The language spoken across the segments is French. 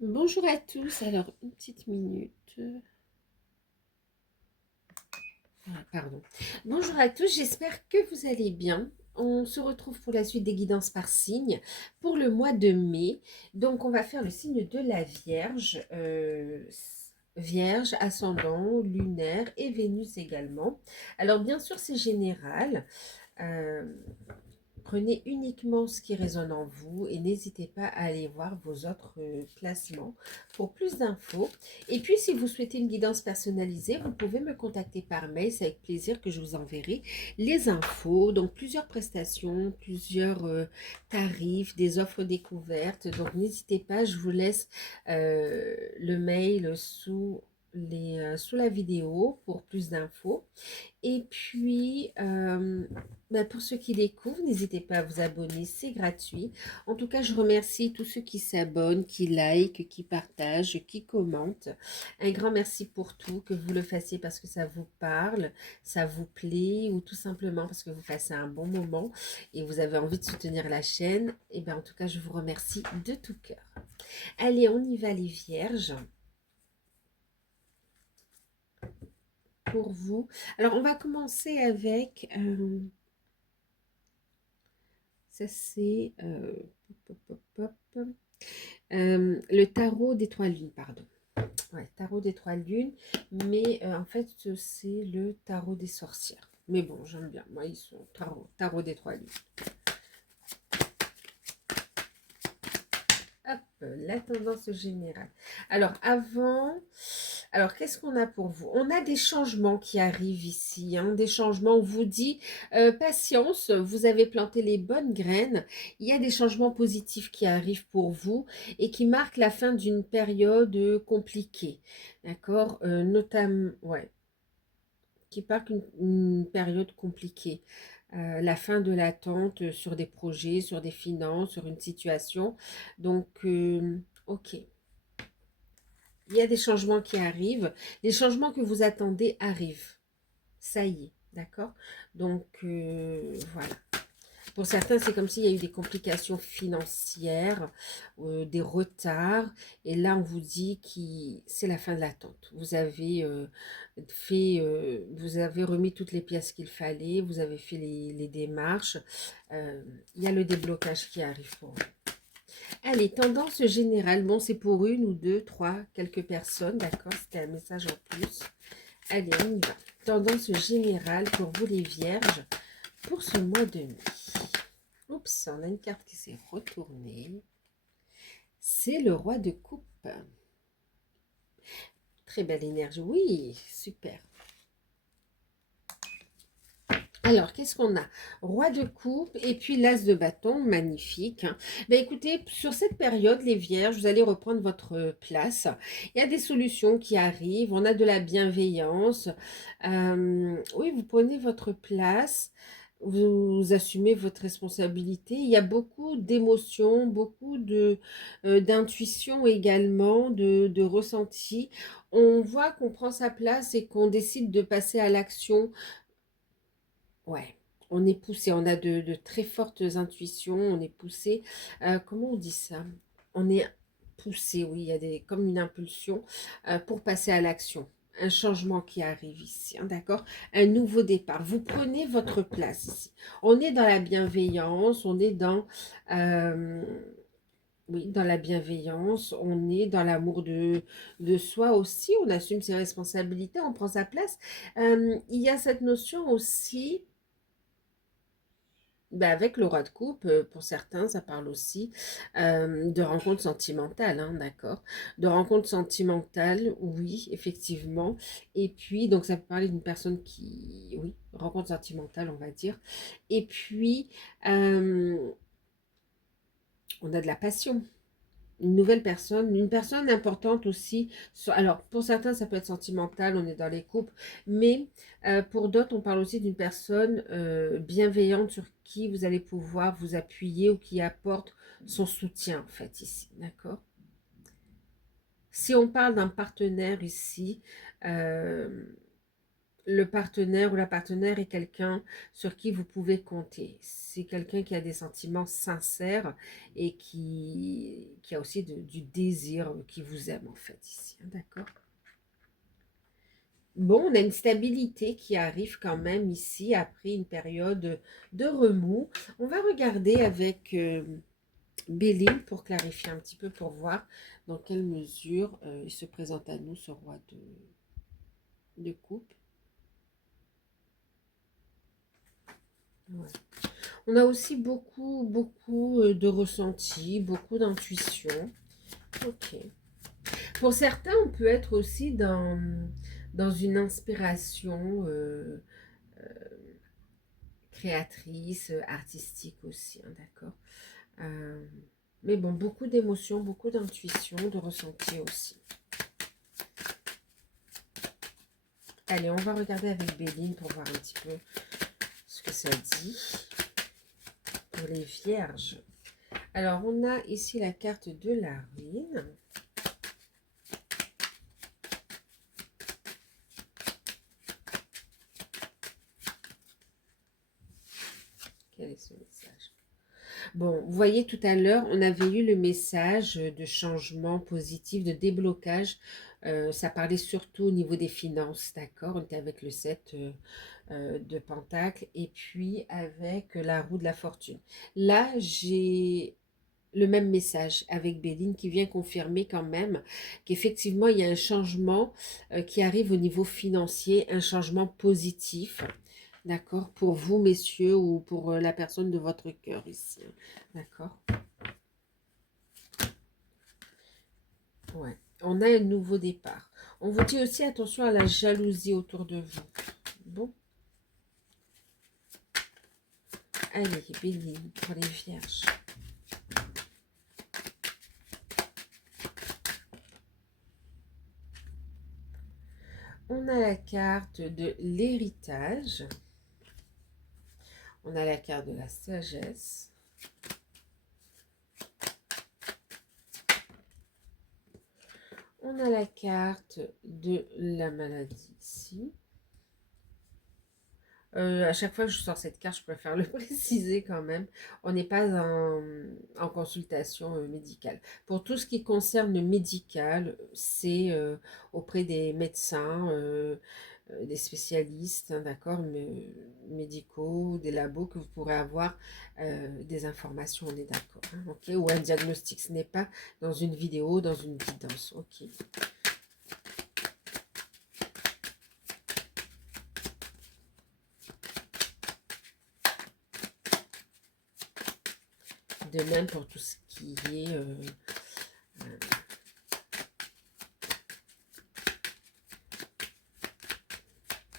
Bonjour à tous, alors une petite minute. Pardon. Bonjour à tous, j'espère que vous allez bien. On se retrouve pour la suite des guidances par signe pour le mois de mai. Donc on va faire le signe de la Vierge, Vierge, ascendant, lunaire et Vénus également. Alors bien sûr c'est général. Euh, Prenez uniquement ce qui résonne en vous et n'hésitez pas à aller voir vos autres placements pour plus d'infos. Et puis, si vous souhaitez une guidance personnalisée, vous pouvez me contacter par mail. C'est avec plaisir que je vous enverrai les infos. Donc, plusieurs prestations, plusieurs tarifs, des offres découvertes. Donc, n'hésitez pas, je vous laisse le mail sous la vidéo pour plus d'infos. Et puis, pour ceux qui découvrent, n'hésitez pas à vous abonner, c'est gratuit. En tout cas, je remercie tous ceux qui s'abonnent, qui likent, qui partagent, qui commentent. Un grand merci pour tout, que vous le fassiez parce que ça vous parle, ça vous plaît, ou tout simplement parce que vous passez un bon moment et vous avez envie de soutenir la chaîne. Et bien, en tout cas, je vous remercie de tout cœur. Allez, on y va les vierges. Pour vous. Alors, on va commencer avec... ça, c'est pop, pop, pop, pop. Le tarot des trois lunes, pardon. Ouais, tarot des trois lunes, mais en fait, c'est le tarot des sorcières. Mais bon, j'aime bien. Moi, ils sont tarot des trois lunes. Hop, la tendance générale. Alors qu'est-ce qu'on a pour vous? On a des changements qui arrivent ici, hein, des changements, on vous dit, patience, vous avez planté les bonnes graines, il y a des changements positifs qui arrivent pour vous et qui marquent la fin d'une période compliquée, d'accord? Notamment, ouais, qui marque une période compliquée. La fin de l'attente sur des projets, sur des finances, sur une situation. Donc, ok. Il y a des changements qui arrivent. Les changements que vous attendez arrivent. Ça y est, d'accord? Donc, voilà. Pour certains, c'est comme s'il y a eu des complications financières, des retards. Et là, on vous dit que c'est la fin de l'attente. Vous avez vous avez remis toutes les pièces qu'il fallait, vous avez fait les démarches. Il y a le déblocage qui arrive pour vous. Allez, tendance générale. Bon, c'est pour une ou deux, trois, quelques personnes, d'accord? C'était un message en plus. Allez, on y va. Tendance générale pour vous les vierges pour ce mois de mai. Oups, on a une carte qui s'est retournée. C'est le roi de coupe. Très belle énergie. Oui, super. Alors, qu'est-ce qu'on a? Roi de coupe et puis l'as de bâton, magnifique. Ben, écoutez, sur cette période, les vierges, vous allez reprendre votre place. Il y a des solutions qui arrivent, on a de la bienveillance. Oui, vous prenez votre place, vous assumez votre responsabilité. Il y a beaucoup d'émotions, beaucoup d'intuition également, de ressenti. On voit qu'on prend sa place et qu'on décide de passer à l'action. Ouais, on est poussé, on a de très fortes intuitions, on est poussé. Comment on dit ça? On est poussé, oui, il y a comme une impulsion pour passer à l'action. Un changement qui arrive ici, hein, d'accord? Un nouveau départ. Vous prenez votre place ici. On est dans la bienveillance, on est euh, oui, dans la bienveillance, on est dans l'amour de soi aussi, on assume ses responsabilités, on prend sa place. Il y a cette notion aussi bah, avec le roi de coupe, pour certains, ça parle aussi de rencontres sentimentales, hein, d'accord. De rencontres sentimentales, oui, effectivement. Et puis, donc ça peut parler d'une personne qui, oui, rencontre sentimentale, on va dire. Et puis, euh, on a de la passion. Une personne importante aussi. Alors, pour certains, ça peut être sentimental, on est dans les couples, mais pour d'autres, on parle aussi d'une personne bienveillante sur qui vous allez pouvoir vous appuyer ou qui apporte son soutien, en fait, ici, d'accord? Si on parle d'un partenaire ici, euh, le partenaire ou la partenaire est quelqu'un sur qui vous pouvez compter. C'est quelqu'un qui a des sentiments sincères et qui a aussi du désir, qui vous aime en fait ici, hein, d'accord? Bon, on a une stabilité qui arrive quand même ici après une période de remous. On va regarder avec Béline pour clarifier un petit peu, pour voir dans quelle mesure il se présente à nous, ce roi de coupe. Ouais. On a aussi beaucoup de ressenti, beaucoup d'intuition. Ok. Pour certains, on peut être aussi dans une inspiration créatrice, artistique aussi, hein, d'accord. Euh, mais bon, beaucoup d'émotions, beaucoup d'intuition, de ressenti aussi. Allez, on va regarder avec Béline pour voir un petit peu ce que ça dit pour les vierges. Alors, on a ici la carte de la ruine. Quel est ce message? Bon, vous voyez, tout à l'heure, on avait eu le message de changement positif, de déblocage. Ça parlait surtout au niveau des finances, d'accord? On était avec le 7 de Pentacle et puis avec la roue de la fortune. Là, j'ai le même message avec Béline qui vient confirmer quand même qu'effectivement, il y a un changement qui arrive au niveau financier, un changement positif. D'accord? Pour vous, messieurs, ou pour la personne de votre cœur ici, hein. D'accord? Ouais. On a un nouveau départ. On vous dit aussi attention à la jalousie autour de vous. Bon. Allez, Béline, pour les vierges. On a la carte de l'héritage. On a la carte de la sagesse. On a la carte de la maladie ici. À chaque fois que je sors cette carte, je préfère le préciser quand même. On n'est pas en consultation médicale. Pour tout ce qui concerne le médical, c'est auprès des médecins, des spécialistes, hein, d'accord, médicaux, des labos, que vous pourrez avoir des informations, on est d'accord, hein, ok, ou un diagnostic. Ce n'est pas dans une vidéo, dans une guidance, ok. De même pour tout ce qui est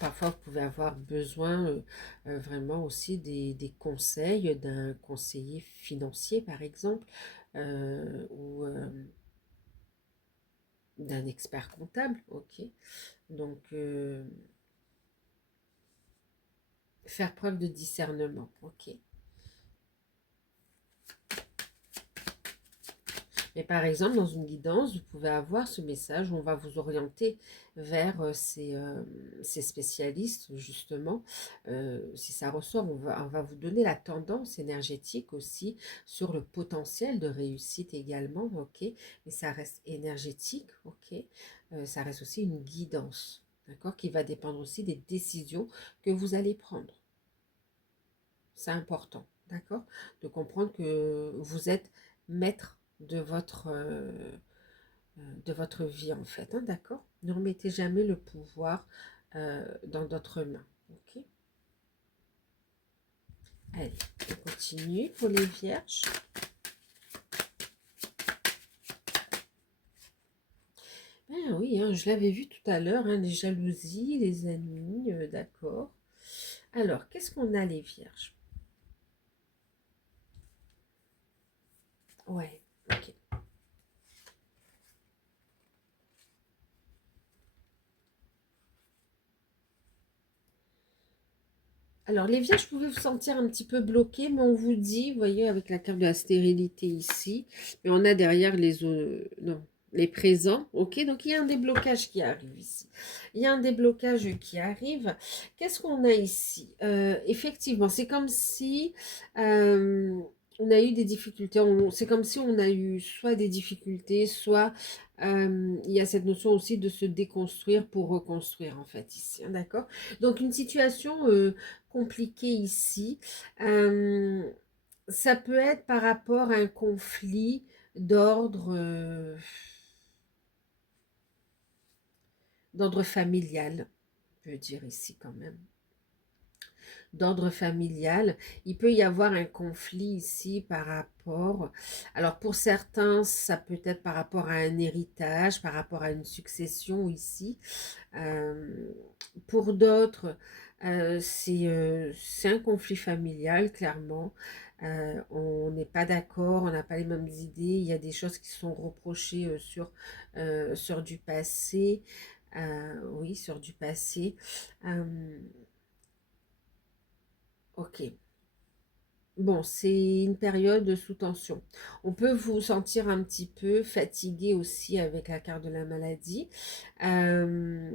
parfois, vous pouvez avoir besoin vraiment aussi des conseils d'un conseiller financier, par exemple, ou d'un expert comptable, ok. Donc, faire preuve de discernement, ok. Mais par exemple, dans une guidance, vous pouvez avoir ce message où on va vous orienter vers ces spécialistes, justement. Si ça ressort, on va vous donner la tendance énergétique aussi sur le potentiel de réussite également, ok? Mais ça reste énergétique, ok? Ça reste aussi une guidance, d'accord? Qui va dépendre aussi des décisions que vous allez prendre. C'est important, d'accord? De comprendre que vous êtes maître de votre vie, en fait, hein, d'accord? Ne remettez jamais le pouvoir dans d'autres mains, ok? Allez, on continue pour les vierges. Ah oui, hein, je l'avais vu tout à l'heure, hein, les jalousies, les ennemis, d'accord. Alors, qu'est-ce qu'on a, les vierges? Ouais, ok. Alors, les vierges, vous pouvez vous sentir un petit peu bloqué, mais on vous dit, vous voyez, avec la carte de la stérilité ici, mais on a derrière les... non. les présents, ok? Donc, il y a un déblocage qui arrive ici. Il y a un déblocage qui arrive. Qu'est-ce qu'on a ici? Effectivement, c'est comme si on a eu des difficultés. C'est comme si on a eu soit des difficultés, soit il y a cette notion aussi de se déconstruire pour reconstruire, en fait, ici. Hein, d'accord? Donc, une situation compliquée ici. Euh, Ça peut être par rapport à un conflit d'ordre d'ordre familial, je veux dire ici quand même. D'ordre familial, il peut y avoir un conflit ici par rapport, alors pour certains, ça peut être par rapport à un héritage, par rapport à une succession ici. Euh, pour d'autres, c'est un conflit familial, clairement. On n'est pas d'accord, on n'a pas les mêmes idées, il y a des choses qui sont reprochées sur du passé. Oui, sur du passé. Ok. Bon, c'est une période sous tension. On peut vous sentir un petit peu fatigué aussi avec la carte de la maladie. Euh,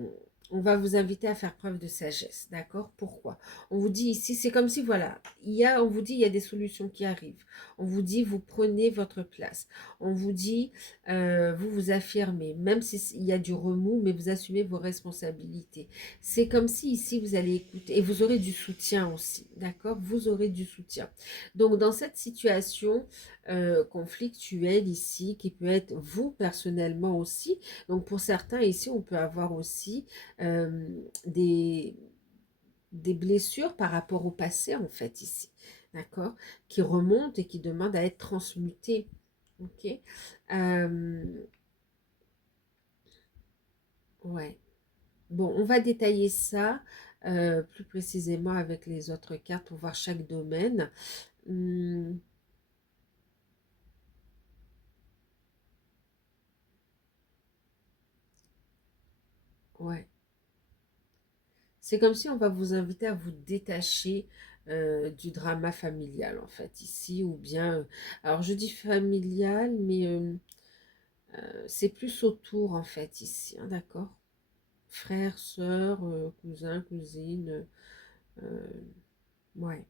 on va vous inviter à faire preuve de sagesse, d'accord? Pourquoi? On vous dit ici, c'est comme si, voilà, on vous dit, il y a des solutions qui arrivent. On vous dit, vous prenez votre place. On vous dit, vous vous affirmez, même s'il y a du remous, mais vous assumez vos responsabilités. C'est comme si ici, vous allez écouter, et vous aurez du soutien aussi, d'accord? Vous aurez du soutien. Donc, dans cette situation conflictuelle ici, qui peut être vous personnellement aussi, donc pour certains ici, on peut avoir aussi euh, des, des blessures par rapport au passé, en fait, ici, d'accord, qui remontent et qui demandent à être transmutées. Ok. Euh, ouais. Bon, on va détailler ça plus précisément avec les autres cartes pour voir chaque domaine. Hum, ouais. C'est comme si on va vous inviter à vous détacher du drama familial, en fait, ici, ou bien, alors je dis familial, mais c'est plus autour, en fait, ici, hein, d'accord? Frères, sœurs, cousins, cousines, euh, ouais.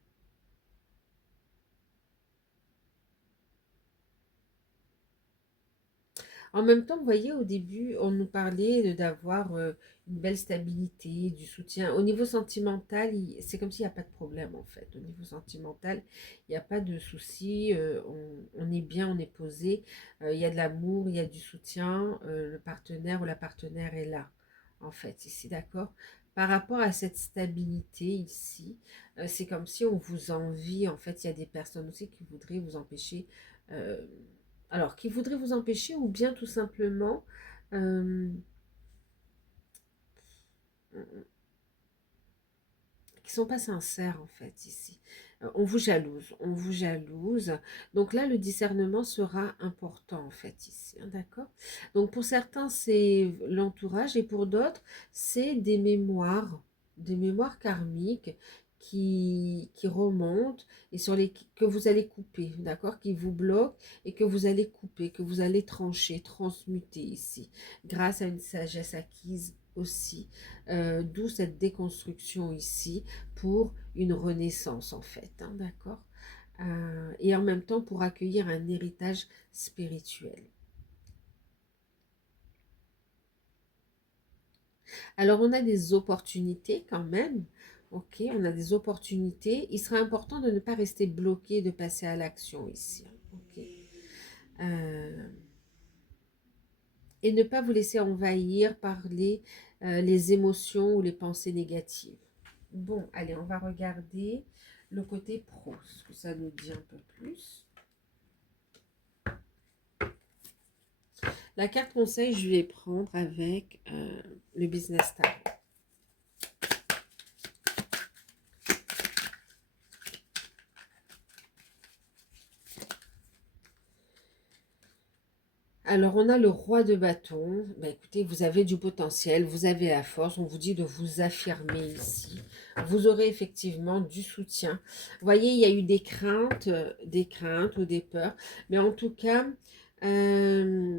En même temps, vous voyez, au début, on nous parlait d'avoir une belle stabilité, du soutien. Au niveau sentimental, c'est comme s'il n'y a pas de problème, en fait. Au niveau sentimental, il n'y a pas de souci. On est bien, on est posé. Il y a de l'amour, il y a du soutien. Le partenaire ou la partenaire est là, en fait, ici, d'accord? Par rapport à cette stabilité ici, c'est comme si on vous envie. En fait, il y a des personnes aussi qui voudraient vous empêcher. euh, alors, qui voudraient vous empêcher ou bien tout simplement euh, qui sont pas sincères en fait ici. On vous jalouse, on vous jalouse. Donc là, le discernement sera important en fait ici, hein, d'accord? Donc pour certains, c'est l'entourage et pour d'autres, c'est des mémoires karmiques qui remontent et sur les que vous allez couper, d'accord? Qui vous bloquent et que vous allez couper, que vous allez trancher, transmuter ici, grâce à une sagesse acquise aussi. D'où cette déconstruction ici pour une renaissance en fait, hein, d'accord? Et en même temps pour accueillir un héritage spirituel. Alors on a des opportunités quand même, ok, on a des opportunités. Il serait important de ne pas rester bloqué, de passer à l'action ici, hein, ok. Euh, et ne pas vous laisser envahir par les émotions ou les pensées négatives. Bon, allez, on va regarder le côté pro, ce que ça nous dit un peu plus. La carte conseil, je vais prendre avec le business tarot. Alors, on a le roi de bâton. Ben, écoutez, vous avez du potentiel, vous avez la force. On vous dit de vous affirmer ici. Vous aurez effectivement du soutien. Vous voyez, il y a eu des craintes ou des peurs. Mais en tout cas, euh,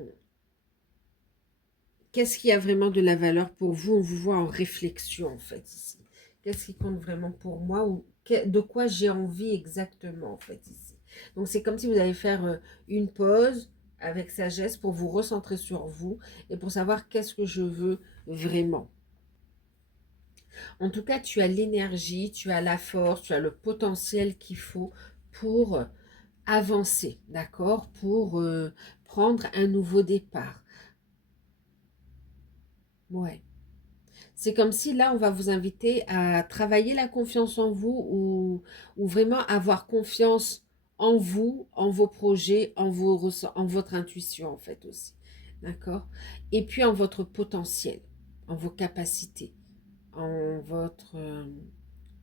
Qu'est-ce qui a vraiment de la valeur pour vous? On vous voit en réflexion, en fait, ici. Qu'est-ce qui compte vraiment pour moi ou de quoi j'ai envie exactement, en fait, ici. Donc, c'est comme si vous allez faire une pause avec sagesse pour vous recentrer sur vous et pour savoir qu'est-ce que je veux vraiment. En tout cas, tu as l'énergie, tu as la force, tu as le potentiel qu'il faut pour avancer, d'accord? Pour prendre un nouveau départ. Ouais. C'est comme si là, on va vous inviter à travailler la confiance en vous ou vraiment avoir confiance en vous, en vos projets, en votre intuition en fait aussi. D'accord? Et puis en votre potentiel, en vos capacités, en votre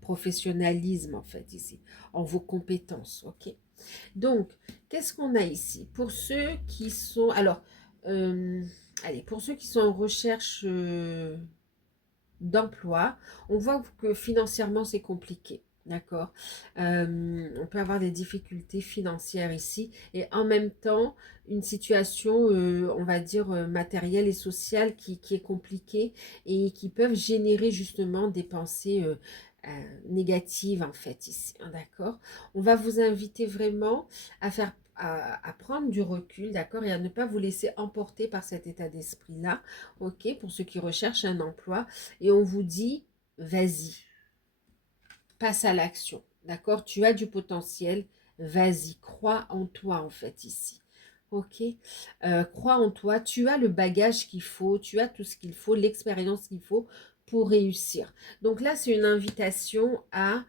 professionnalisme en fait ici, en vos compétences. Ok? Donc, qu'est-ce qu'on a ici? Pour ceux qui sont... Alors, euh, allez, pour ceux qui sont en recherche... d'emploi, on voit que financièrement c'est compliqué. D'accord. On peut avoir des difficultés financières ici et en même temps une situation, on va dire, matérielle et sociale qui est compliquée et qui peuvent générer justement des pensées négatives en fait ici. Hein, d'accord. On va vous inviter vraiment à faire à prendre du recul, d'accord, et à ne pas vous laisser emporter par cet état d'esprit-là, ok, pour ceux qui recherchent un emploi, et on vous dit, vas-y, passe à l'action, d'accord? Tu as du potentiel, vas-y, crois en toi en fait ici. Ok, crois en toi, tu as le bagage qu'il faut, tu as tout ce qu'il faut, l'expérience qu'il faut pour réussir. Donc là, c'est une invitation à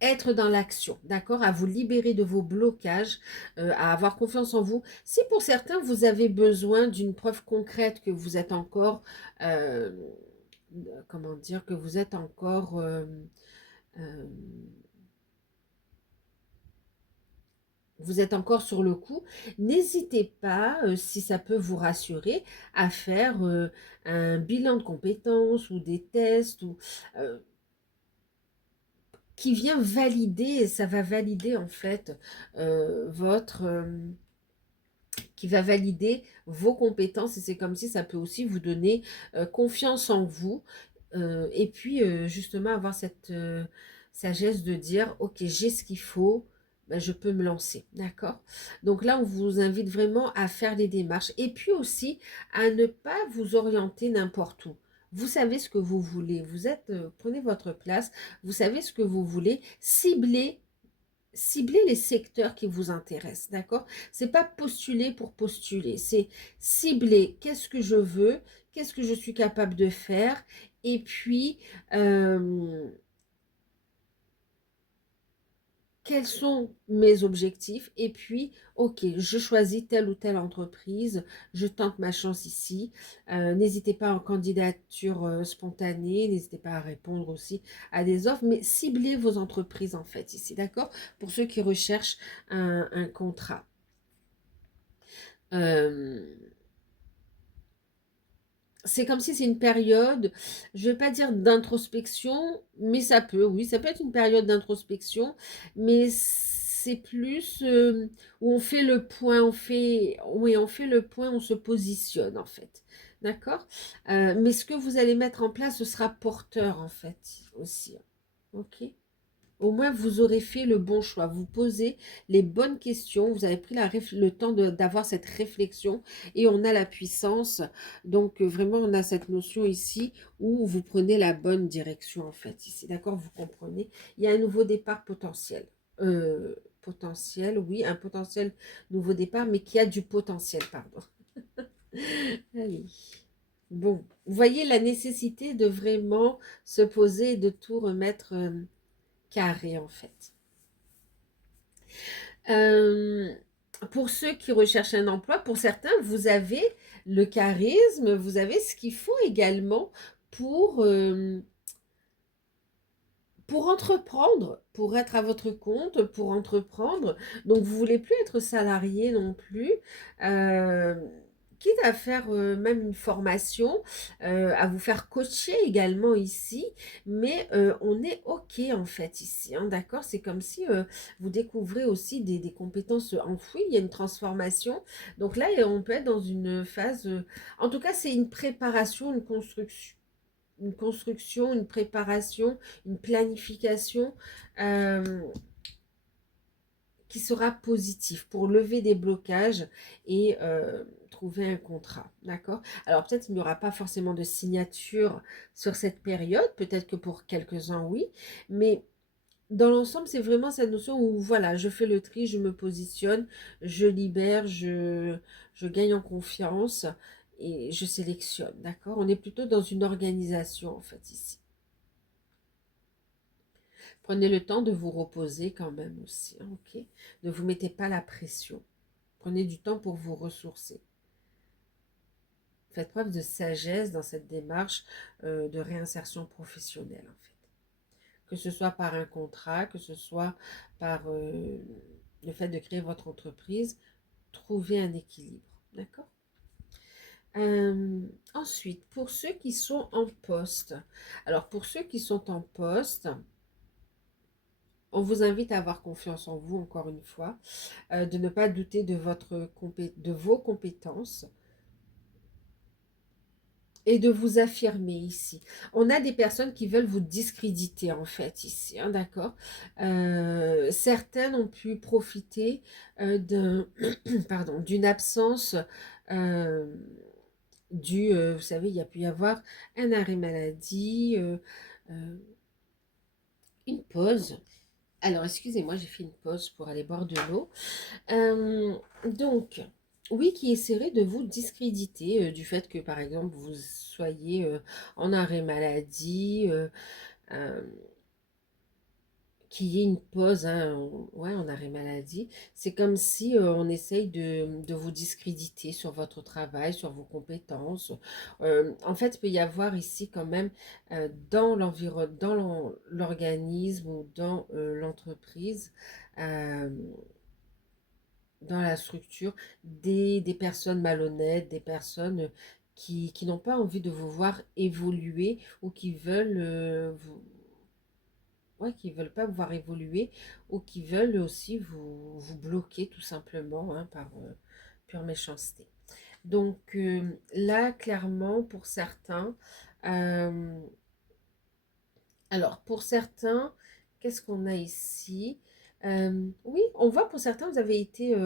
être dans l'action, d'accord, à vous libérer de vos blocages, à avoir confiance en vous. Si pour certains, vous avez besoin d'une preuve concrète que vous êtes encore, euh, comment dire, que vous êtes encore, euh, vous êtes encore sur le coup, n'hésitez pas, si ça peut vous rassurer, à faire un bilan de compétences ou des tests ou euh, qui vient valider, ça va valider en fait votre qui va valider vos compétences et c'est comme si ça peut aussi vous donner confiance en vous et puis justement avoir cette sagesse de dire ok j'ai ce qu'il faut, ben, je peux me lancer, d'accord? Donc là on vous invite vraiment à faire les démarches et puis aussi à ne pas vous orienter n'importe où. Vous savez ce que vous voulez, vous êtes, prenez votre place, vous savez ce que vous voulez, ciblez les secteurs qui vous intéressent, d'accord? C'est pas postuler pour postuler, c'est cibler qu'est-ce que je veux, qu'est-ce que je suis capable de faire, et puis euh, quels sont mes objectifs, et puis ok, je choisis telle ou telle entreprise, je tente ma chance ici. N'hésitez pas en candidature spontanée, n'hésitez pas à répondre aussi à des offres, mais ciblez vos entreprises en fait ici, d'accord? Pour ceux qui recherchent un contrat. Euh, c'est comme si c'est une période, je ne vais pas dire d'introspection, mais ça peut, oui, ça peut être une période d'introspection, mais c'est plus où on fait le point, oui, on fait le point, on se positionne en fait, d'accord? Mais ce que vous allez mettre en place, ce sera porteur en fait aussi, ok? Au moins, vous aurez fait le bon choix. Vous posez les bonnes questions. Vous avez pris le temps d'avoir cette réflexion et on a la puissance. Donc, vraiment, on a cette notion ici où vous prenez la bonne direction, en fait. Ici, d'accord? Vous comprenez? Il y a un nouveau départ potentiel. Potentiel, oui, un potentiel nouveau départ, mais qui a du potentiel, pardon. Allez. Bon, vous voyez la nécessité de vraiment se poser et de tout remettre carré, en fait. Euh, pour ceux qui recherchent un emploi, pour certains, vous avez le charisme, vous avez ce qu'il faut également pour entreprendre, pour être à votre compte, pour entreprendre. Donc, vous voulez plus être salarié non plus. Euh, quitte à faire même une formation, à vous faire coacher également ici, mais on est OK en fait ici, hein, d'accord? C'est comme si vous découvrez aussi des compétences enfouies, il y a une transformation. Donc là, on peut être dans une phase, en tout cas, c'est une préparation, une construction, une préparation, une planification. euh, qui sera positif pour lever des blocages et trouver un contrat, d'accord? Alors peut-être qu'il n'y aura pas forcément de signature sur cette période, peut-être que pour quelques-uns oui, mais dans l'ensemble, c'est vraiment cette notion où voilà, je fais le tri, je me positionne, je libère, je gagne en confiance et je sélectionne, d'accord? On est plutôt dans une organisation en fait ici. Prenez le temps de vous reposer quand même aussi, hein, ok? Ne vous mettez pas la pression. Prenez du temps pour vous ressourcer. Faites preuve de sagesse dans cette démarche de réinsertion professionnelle, en fait. Que ce soit par un contrat, que ce soit par le fait de créer votre entreprise, trouvez un équilibre. D'accord? Ensuite, pour ceux qui sont en poste. Alors, pour ceux qui sont en poste, on vous invite à avoir confiance en vous, encore une fois, de ne pas douter de vos compétences, et de vous affirmer ici. On a des personnes qui veulent vous discréditer en fait ici, hein, d'accord. Certaines ont pu profiter pardon, d'une absence euh, vous savez, il y a pu y avoir un arrêt maladie, euh, une pause. Alors, excusez-moi, j'ai fait une pause pour aller boire de l'eau. Donc, oui, qui essaierait de vous discréditer du fait que, par exemple, vous soyez en arrêt maladie, euh, qu'il y ait une pause, hein, ouais, en arrêt maladie. C'est comme si on essaye de vous discréditer sur votre travail, sur vos compétences. En fait, il peut y avoir ici quand même dans l'organisme ou dans l'entreprise. euh, dans la structure des personnes malhonnêtes, des personnes qui n'ont pas envie de vous voir évoluer ou qui veulent ouais, qui veulent pas vous voir évoluer ou qui veulent aussi vous bloquer tout simplement, hein, par pure méchanceté. Donc là, clairement, pour certains, euh, alors pour certains, qu'est-ce qu'on a ici? Oui, on voit pour certains, vous avez été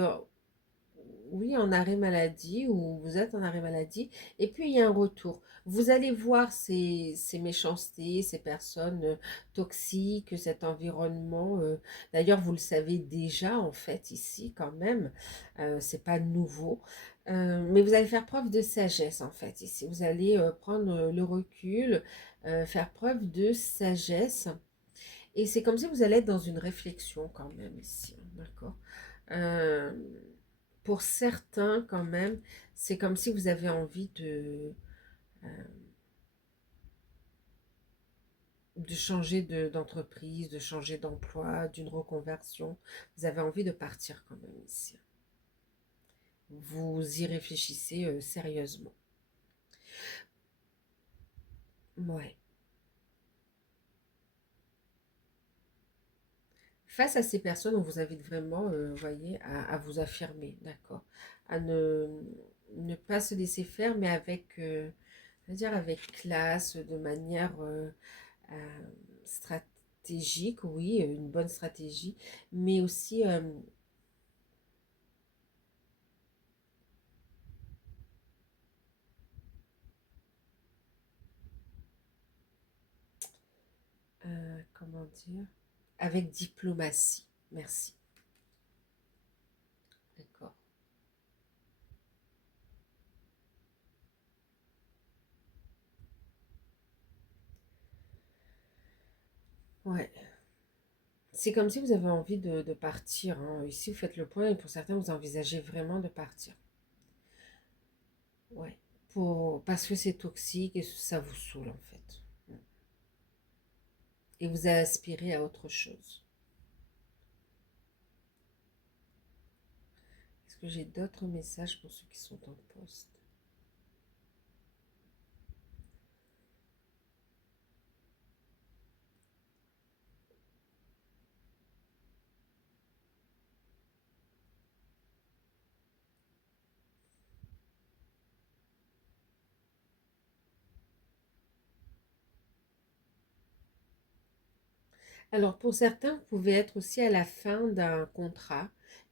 oui, en arrêt maladie ou vous êtes en arrêt maladie, et puis il y a un retour. Vous allez voir ces méchancetés, ces personnes toxiques, cet environnement. D'ailleurs, vous le savez déjà en fait ici quand même. C'est pas nouveau. Mais vous allez faire preuve de sagesse en fait ici. Vous allez prendre le recul, faire preuve de sagesse. Et c'est comme si vous allez être dans une réflexion quand même ici, hein, d'accord? Euh, pour certains, quand même, c'est comme si vous avez envie euh, de changer d'entreprise, de changer d'emploi, d'une reconversion. Vous avez envie de partir quand même ici. Vous y réfléchissez sérieusement. Ouais. Face à ces personnes, on vous invite vraiment, voyez, à vous affirmer, d'accord? À ne pas se laisser faire, mais avec, je veux dire, avec classe, de manière stratégique, oui, une bonne stratégie, mais aussi, comment dire, avec diplomatie. Merci. D'accord. Ouais. C'est comme si vous avez envie de partir, hein. Ici, vous faites le point et pour certains, vous envisagez vraiment de partir. Ouais. Parce que c'est toxique et ça vous saoule, en fait. Et vous aspirez à autre chose. Est-ce que j'ai d'autres messages pour ceux qui sont en poste? Alors pour certains, vous pouvez être aussi à la fin d'un contrat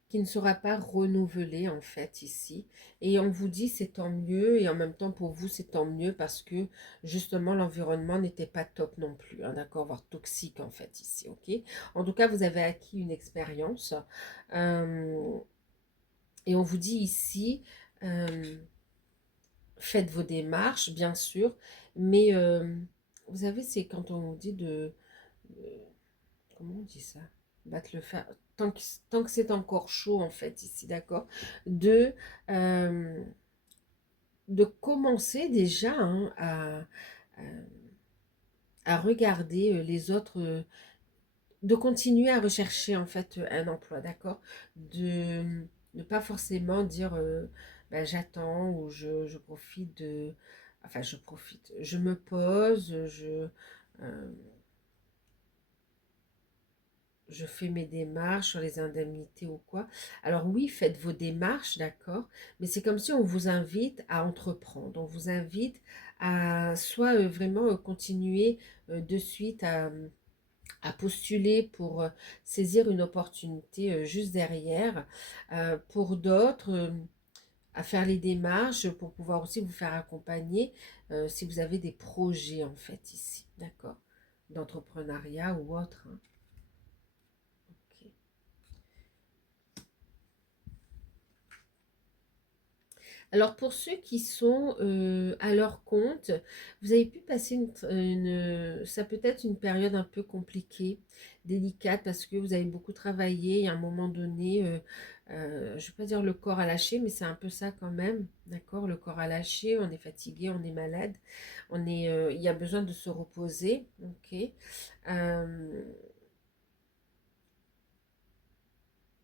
qui ne sera pas renouvelé en fait ici. Et on vous dit c'est tant mieux et en même temps pour vous c'est tant mieux parce que justement l'environnement n'était pas top non plus, hein, d'accord, voire toxique en fait ici, ok. En tout cas vous avez acquis une expérience euh, et on vous dit ici euh, faites vos démarches bien sûr, mais vous savez c'est quand on vous dit de- comment on dit ça? Battre le fer. Tant que c'est encore chaud, en fait, ici, d'accord? De, euh, de commencer déjà hein, à regarder les autres, de continuer à rechercher, en fait, un emploi, d'accord? De ne pas forcément dire ben, j'attends ou je profite de. Enfin, je profite. Je me pose, euh, je fais mes démarches sur les indemnités ou quoi. Alors oui, faites vos démarches, d'accord, mais c'est comme si on vous invite à entreprendre. On vous invite à soit vraiment continuer de suite à postuler pour saisir une opportunité juste derrière. Pour d'autres, à faire les démarches pour pouvoir aussi vous faire accompagner si vous avez des projets en fait ici, d'accord, d'entrepreneuriat ou autre, hein. Ok. Alors pour ceux qui sont à leur compte, vous avez pu passer ça peut être une période un peu compliquée, délicate, parce que vous avez beaucoup travaillé et à un moment donné, je ne vais pas dire le corps a lâché, mais c'est un peu ça quand même, d'accord? Le corps a lâché, on est fatigué, on est malade, il y a besoin de se reposer, ok? Euh,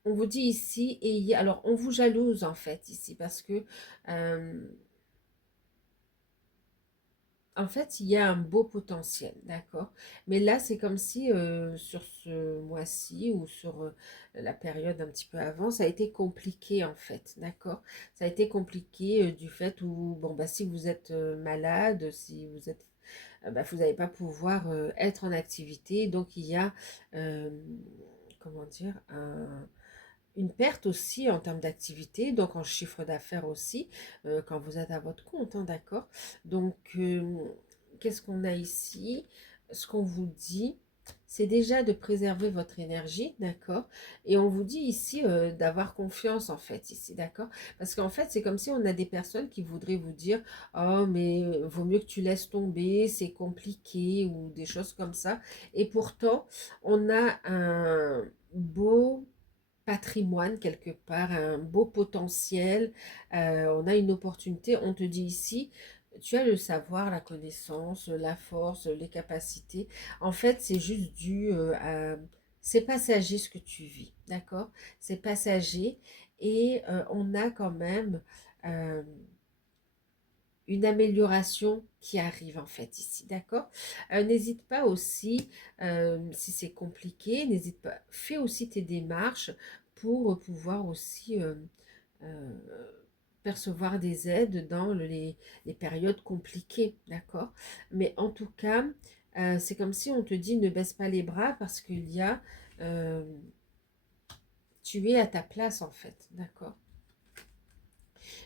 on vous dit ici, alors on vous jalouse en fait ici, parce que euh, en fait, il y a un beau potentiel, d'accord? Mais là, c'est comme si sur ce mois-ci ou sur la période un petit peu avant, ça a été compliqué en fait, d'accord? Ça a été compliqué du fait où, bon, bah, si vous êtes malade, si vous êtes, bah, vous n'allez pas pouvoir être en activité, donc il y a, euh, comment dire, une perte aussi en termes d'activité, donc en chiffre d'affaires aussi, quand vous êtes à votre compte, hein, d'accord? Donc, qu'est-ce qu'on a ici? Ce qu'on vous dit, c'est déjà de préserver votre énergie, d'accord? Et on vous dit ici d'avoir confiance, en fait, ici, d'accord? Parce qu'en fait, c'est comme si on a des personnes qui voudraient vous dire, oh, mais vaut mieux que tu laisses tomber, c'est compliqué, ou des choses comme ça. Et pourtant, on a un beau patrimoine quelque part, un beau potentiel, on a une opportunité, on te dit ici, tu as le savoir, la connaissance, la force, les capacités. En fait, c'est juste dû à... C'est passager ce que tu vis, d'accord? C'est passager et on a quand même une amélioration qui arrive en fait ici, d'accord? N'hésite pas aussi, si c'est compliqué, n'hésite pas, fais aussi tes démarches pour pouvoir aussi euh, percevoir des aides dans les périodes compliquées, d'accord? Mais en tout cas, c'est comme si on te dit ne baisse pas les bras parce qu'il y a, euh, tu es à ta place en fait, d'accord?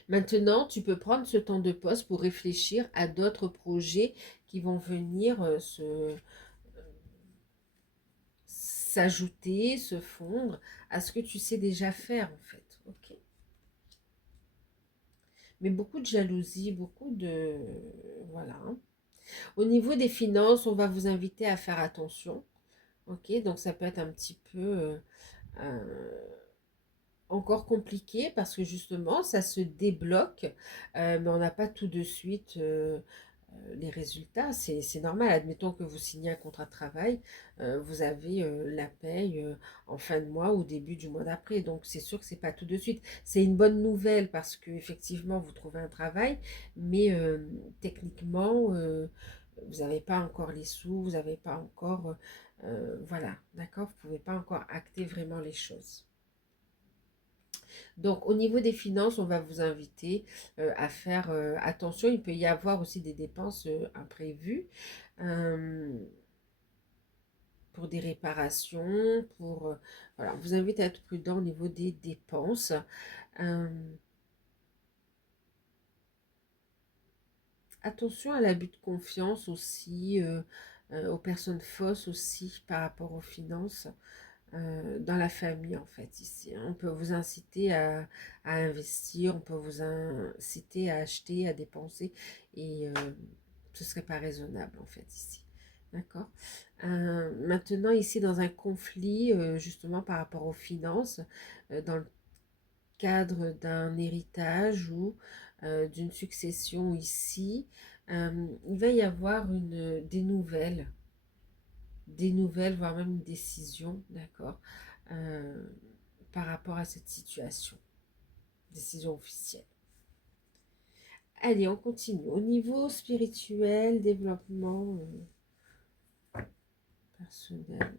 Maintenant, tu peux prendre ce temps de pause pour réfléchir à d'autres projets qui vont venir s'ajouter, se fondre à ce que tu sais déjà faire en fait. Ok. Mais beaucoup de jalousie, beaucoup de... Voilà, hein. Au niveau des finances, on va vous inviter à faire attention. Ok, donc ça peut être un petit peu encore compliqué parce que justement, ça se débloque, mais on n'a pas tout de suite les résultats. C'est normal. Admettons que vous signez un contrat de travail, vous avez la paye en fin de mois ou début du mois d'après. Donc c'est sûr que c'est pas tout de suite. C'est une bonne nouvelle parce que effectivement vous trouvez un travail, mais techniquement vous n'avez pas encore les sous, vous n'avez pas encore, voilà, d'accord, vous pouvez pas encore acter vraiment les choses. Donc, au niveau des finances, on va vous inviter à faire attention. Il peut y avoir aussi des dépenses imprévues. Euh, pour des réparations, voilà, on vous invite à être prudent au niveau des dépenses. Euh, Attention à l'abus de confiance aussi, aux personnes fausses aussi par rapport aux finances dans la famille en fait ici, hein. On peut vous inciter à investir, on peut vous inciter à acheter, à dépenser et ce serait pas raisonnable en fait ici. D'accord. Maintenant ici dans un conflit justement par rapport aux finances, dans le cadre d'un héritage ou d'une succession ici, il va y avoir des nouvelles, voire même une décision, d'accord, euh, par rapport à cette situation, décision officielle. Allez, on continue. Au niveau spirituel, développement personnel.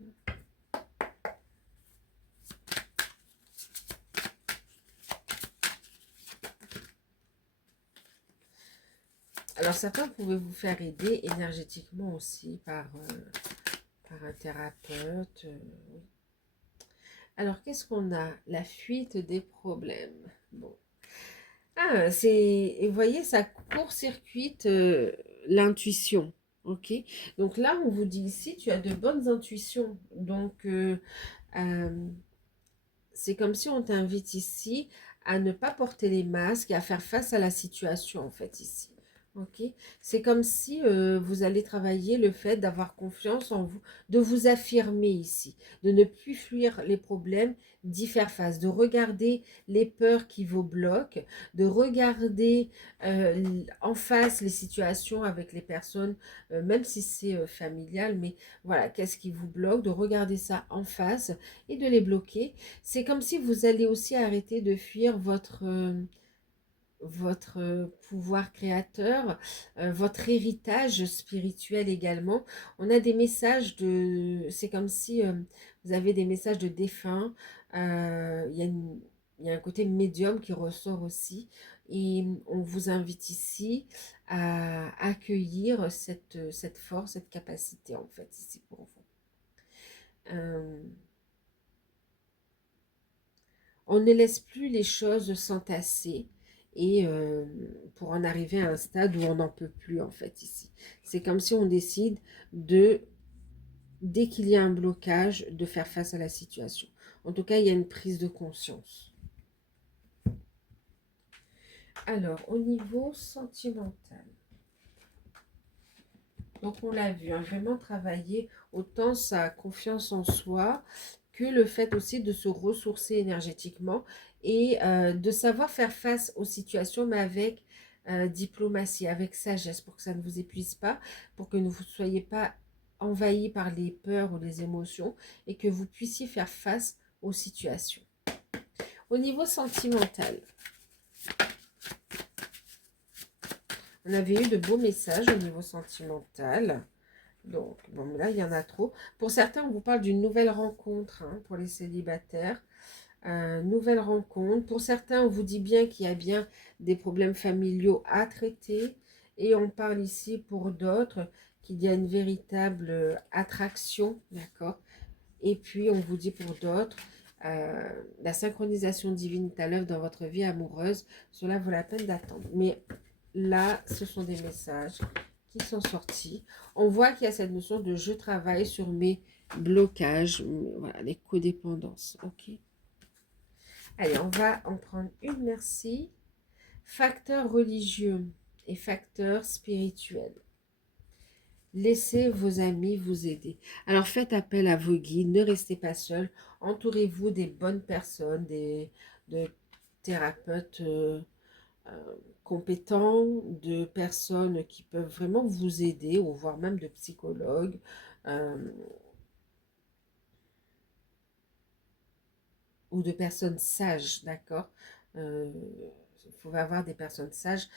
Alors, certains pouvaient vous faire aider énergétiquement aussi par un thérapeute. Oui. Alors, qu'est-ce qu'on a? La fuite des problèmes. Bon. Ah, et vous voyez, ça court-circuite l'intuition. Ok? Donc là, on vous dit ici, tu as de bonnes intuitions. Donc, euh, c'est comme si on t'invite ici à ne pas porter les masques et à faire face à la situation, en fait, ici. Ok, c'est comme si vous allez travailler le fait d'avoir confiance en vous, de vous affirmer ici, de ne plus fuir les problèmes, d'y faire face, de regarder les peurs qui vous bloquent, de regarder en face les situations avec les personnes, même si c'est familial, mais voilà, qu'est-ce qui vous bloque, de regarder ça en face et de les bloquer. C'est comme si vous allez aussi arrêter de fuir votre pouvoir créateur, votre héritage spirituel également. On a des messages c'est comme si vous avez des messages de défunts. Il y a un côté médium qui ressort aussi. Et on vous invite ici à accueillir cette force, cette capacité en fait ici pour vous. Euh, on ne laisse plus les choses s'entasser et pour en arriver à un stade où on n'en peut plus en fait ici. C'est comme si on décide de, dès qu'il y a un blocage, de faire face à la situation. En tout cas, il y a une prise de conscience. Alors, au niveau sentimental, donc on l'a vu, hein, vraiment travailler autant sa confiance en soi que le fait aussi de se ressourcer énergétiquement et de savoir faire face aux situations, mais avec diplomatie, avec sagesse, pour que ça ne vous épuise pas, pour que vous ne soyez pas envahi par les peurs ou les émotions et que vous puissiez faire face aux situations. Au niveau sentimental, on avait eu de beaux messages au niveau sentimental. Donc, bon, là, il y en a trop. Pour certains, on vous parle d'une nouvelle rencontre hein, pour les célibataires. Nouvelle rencontre. Pour certains, on vous dit bien qu'il y a bien des problèmes familiaux à traiter. Et on parle ici pour d'autres qu'il y a une véritable attraction, d'accord? Et puis, on vous dit pour d'autres, la synchronisation divine est à l'œuvre dans votre vie amoureuse. Cela vaut la peine d'attendre. Mais là, ce sont des messages qui sont sortis. On voit qu'il y a cette notion de je travaille sur mes blocages, voilà, les codépendances. Ok. Allez, on va en prendre une, merci. Facteurs religieux et facteurs spirituels. Laissez vos amis vous aider. Alors faites appel à vos guides, ne restez pas seul. Entourez-vous des bonnes personnes, de thérapeutes compétents, de personnes qui peuvent vraiment vous aider, ou voire même de psychologues. euh, ou de personnes sages, d'accord. Il faut avoir des personnes sages.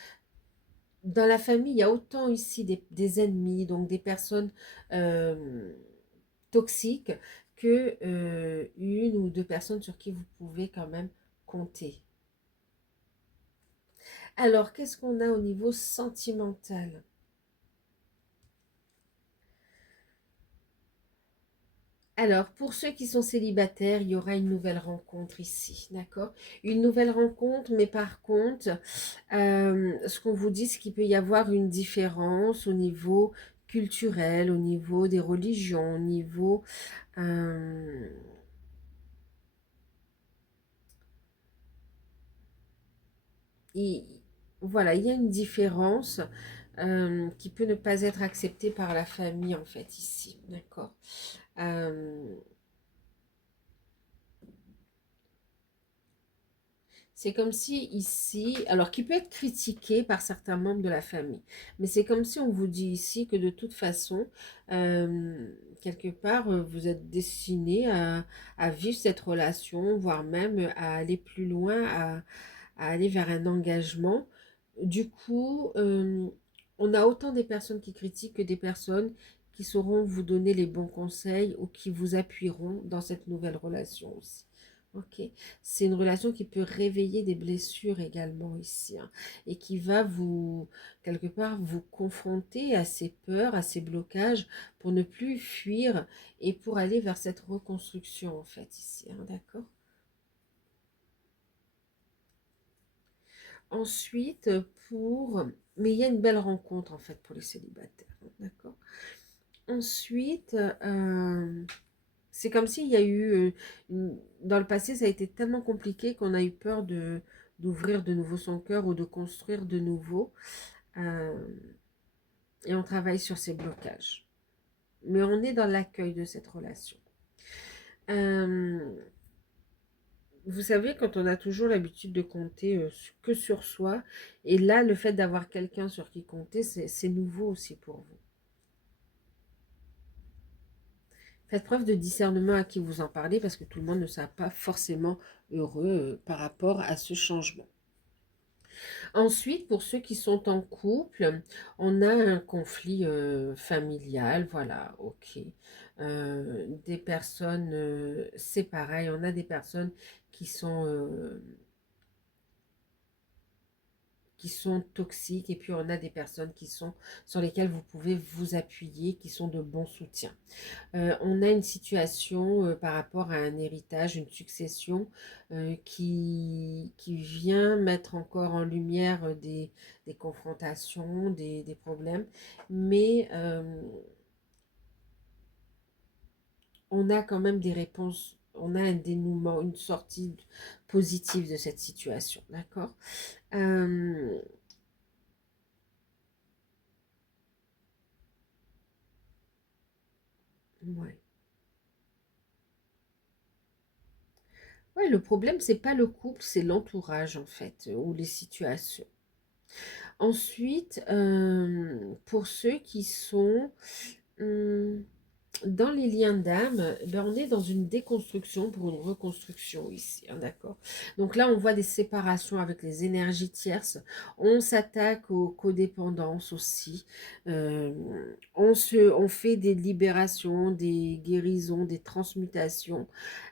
Dans la famille, il y a autant ici des ennemis, donc des personnes euh, toxiques, que une ou deux personnes sur qui vous pouvez quand même compter. Alors, qu'est-ce qu'on a au niveau sentimental? Alors, pour ceux qui sont célibataires, il y aura une nouvelle rencontre ici, d'accord? Une nouvelle rencontre, mais par contre, ce qu'on vous dit, c'est qu'il peut y avoir une différence au niveau culturel, au niveau des religions, au niveau... euh, il- voilà, il y a une différence qui peut ne pas être acceptée par la famille, en fait, ici, d'accord? Euh, C'est comme si ici, alors qui peut être critiqué par certains membres de la famille, mais c'est comme si on vous dit ici que de toute façon, quelque part, vous êtes destiné à vivre cette relation, voire même à aller plus loin, à aller vers un engagement. Du coup, on a autant des personnes qui critiquent que des personnes qui sauront vous donner les bons conseils ou qui vous appuieront dans cette nouvelle relation aussi. Ok, c'est une relation qui peut réveiller des blessures également ici, hein, et qui va vous, quelque part, vous confronter à ces peurs, à ces blocages pour ne plus fuir et pour aller vers cette reconstruction en fait ici, hein, d'accord? Ensuite, mais il y a une belle rencontre en fait pour les célibataires, hein, d'accord? Ensuite, c'est comme s'il y a eu, dans le passé, ça a été tellement compliqué qu'on a eu peur d'ouvrir de nouveau son cœur ou de construire de nouveau. euh, et on travaille sur ces blocages. Mais on est dans l'accueil de cette relation. Euh, vous savez, quand on a toujours l'habitude de compter que sur soi, et là, le fait d'avoir quelqu'un sur qui compter, c'est nouveau aussi pour vous. Faites preuve de discernement à qui vous en parlez parce que tout le monde ne sera pas forcément heureux par rapport à ce changement. Ensuite, pour ceux qui sont en couple, on a un conflit familial, voilà, ok. Des personnes, c'est pareil, on a des personnes qui sont, euh, qui sont toxiques et puis on a des personnes qui sont sur lesquelles vous pouvez vous appuyer, qui sont de bons soutiens. On a une situation par rapport à un héritage, une succession qui vient mettre encore en lumière des confrontations, des problèmes, mais on a quand même des réponses, on a un dénouement, une sortie positive de cette situation, d'accord? Euh, ouais. Ouais, le problème, c'est pas le couple, c'est l'entourage en fait, ou les situations. Ensuite, pour ceux qui sont hum, dans les liens d'âme, ben, on est dans une déconstruction pour une reconstruction ici, hein, d'accord? Donc là, on voit des séparations avec les énergies tierces. On s'attaque aux codépendances aussi. Euh, on fait des libérations, des guérisons, des transmutations.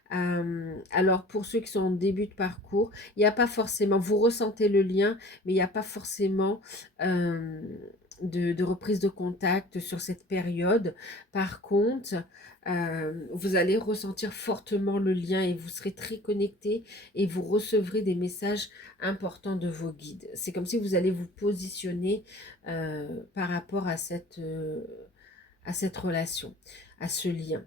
Alors, pour ceux qui sont en début de parcours, il n'y a pas forcément, vous ressentez le lien, mais il n'y a pas forcément euh, de reprise de contact sur cette période. Par contre, vous allez ressentir fortement le lien et vous serez très connecté et vous recevrez des messages importants de vos guides. C'est comme si vous allez vous positionner par rapport à cette relation, à ce lien.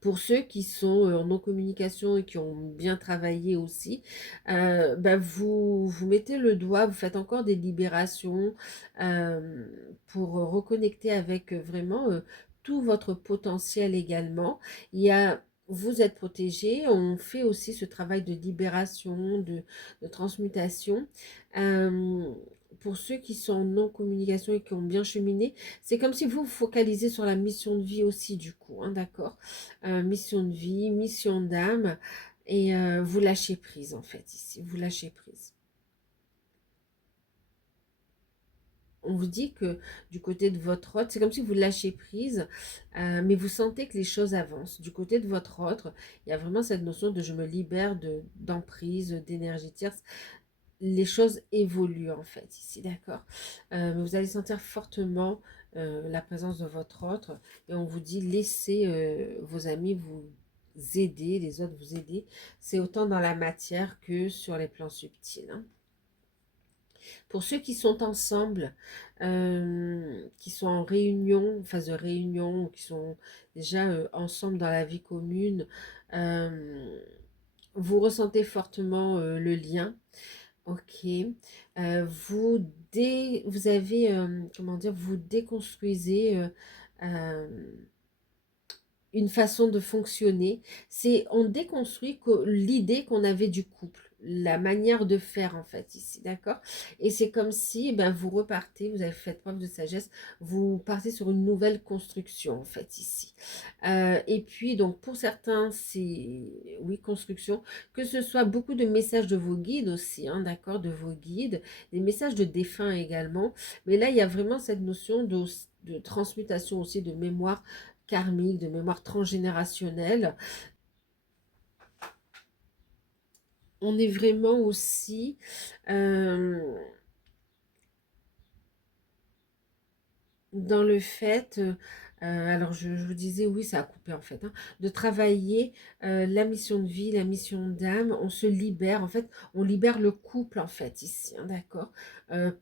Pour ceux qui sont en non-communication et qui ont bien travaillé aussi, bah, vous mettez le doigt, vous faites encore des libérations euh, pour reconnecter avec vraiment tout votre potentiel également. Il y a, vous êtes protégé, on fait aussi ce travail de libération, de transmutation. Euh, pour ceux qui sont en non-communication et qui ont bien cheminé, c'est comme si vous vous focalisez sur la mission de vie aussi, du coup, hein, d'accord? Mission de vie, mission d'âme, et vous lâchez prise en fait ici, vous lâchez prise. On vous dit que du côté de votre autre, c'est comme si vous lâchez prise, mais vous sentez que les choses avancent. Du côté de votre autre, il y a vraiment cette notion de je me libère d'emprise, d'énergie tierce. les choses évoluent en fait ici, d'accord? Mais vous allez sentir fortement la présence de votre autre et on vous dit laissez vos amis vous aider, les autres vous aider. C'est autant dans la matière que sur les plans subtils, hein. Pour ceux qui sont ensemble, qui sont en réunion, en phase de réunion, qui sont déjà ensemble dans la vie commune, euh, vous ressentez fortement le lien. Ok. Vous avez, comment dire, vous déconstruisez euh, une façon de fonctionner. C'est, on déconstruit l'idée qu'on avait du couple, la manière de faire en fait ici, d'accord? Et c'est comme si ben, vous repartez, vous avez fait preuve de sagesse, vous partez sur une nouvelle construction en fait ici. Et puis donc pour certains, c'est, oui, construction, que ce soit beaucoup de messages de vos guides aussi, hein, d'accord, de vos guides, des messages de défunts également. Mais là, il y a vraiment cette notion de transmutation aussi de mémoire karmique, de mémoire transgénérationnelle. On est vraiment aussi dans le fait, alors je vous disais, oui, ça a coupé en fait, hein, de travailler la mission de vie, la mission d'âme, on se libère, en fait, on libère le couple en fait ici, hein, d'accord,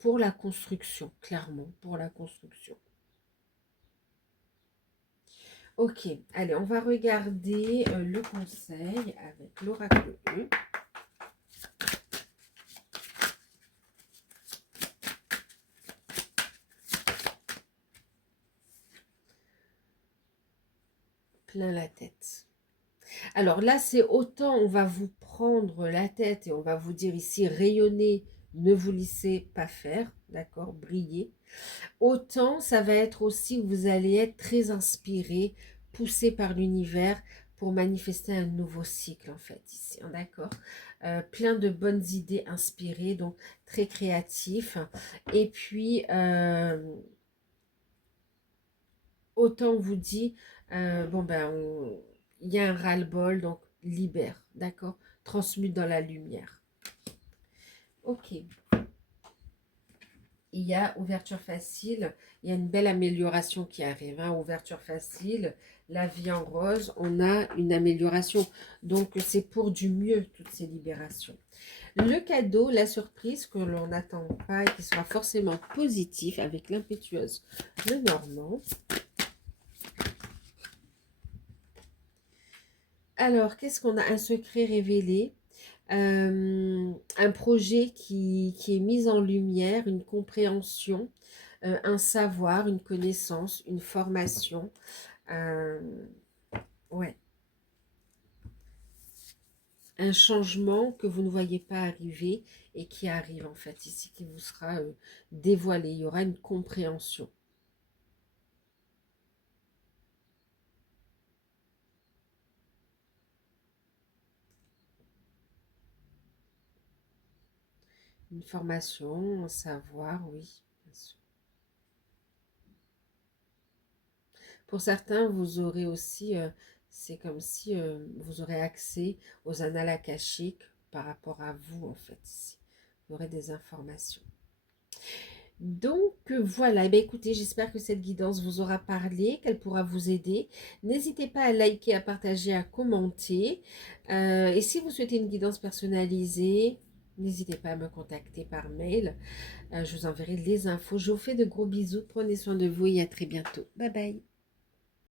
pour la construction, clairement, pour la construction. Ok, allez, on va regarder le conseil avec l'oracle E. Plein la tête. Alors là, c'est autant on va vous prendre la tête et on va vous dire ici rayonnez, ne vous laissez pas faire, d'accord, briller. Autant ça va être aussi que vous allez être très inspiré, poussé par l'univers pour manifester un nouveau cycle en fait ici, hein, d'accord. Plein de bonnes idées inspirées, donc très créatif. Et puis autant on vous dit, bon ben, il y a un ras-le-bol, donc libère, d'accord? Transmute dans la lumière. Ok. Il y a ouverture facile, il y a une belle amélioration qui arrive, hein, ouverture facile, la vie en rose, on a une amélioration. Donc c'est pour du mieux, toutes ces libérations. Le cadeau, la surprise que l'on n'attend pas et qui sera forcément positif avec l'impétueuse Le Normand. Alors, qu'est-ce qu'on a? Un secret révélé, un projet qui est mis en lumière, une compréhension, un savoir, une connaissance, une formation. euh, ouais, un changement que vous ne voyez pas arriver et qui arrive en fait ici, qui vous sera dévoilé. Il y aura une compréhension. Une formation, un savoir, oui, bien sûr. Pour certains, vous aurez aussi, c'est comme si vous aurez accès aux annales akashiques par rapport à vous, en fait, ici. Vous aurez des informations. Donc voilà, eh bien, écoutez, j'espère que cette guidance vous aura parlé, qu'elle pourra vous aider. N'hésitez pas à liker, à partager, à commenter. Et si vous souhaitez une guidance personnalisée, n'hésitez pas à me contacter par mail. Je vous enverrai les infos. Je vous fais de gros bisous. Prenez soin de vous et à très bientôt. Bye bye.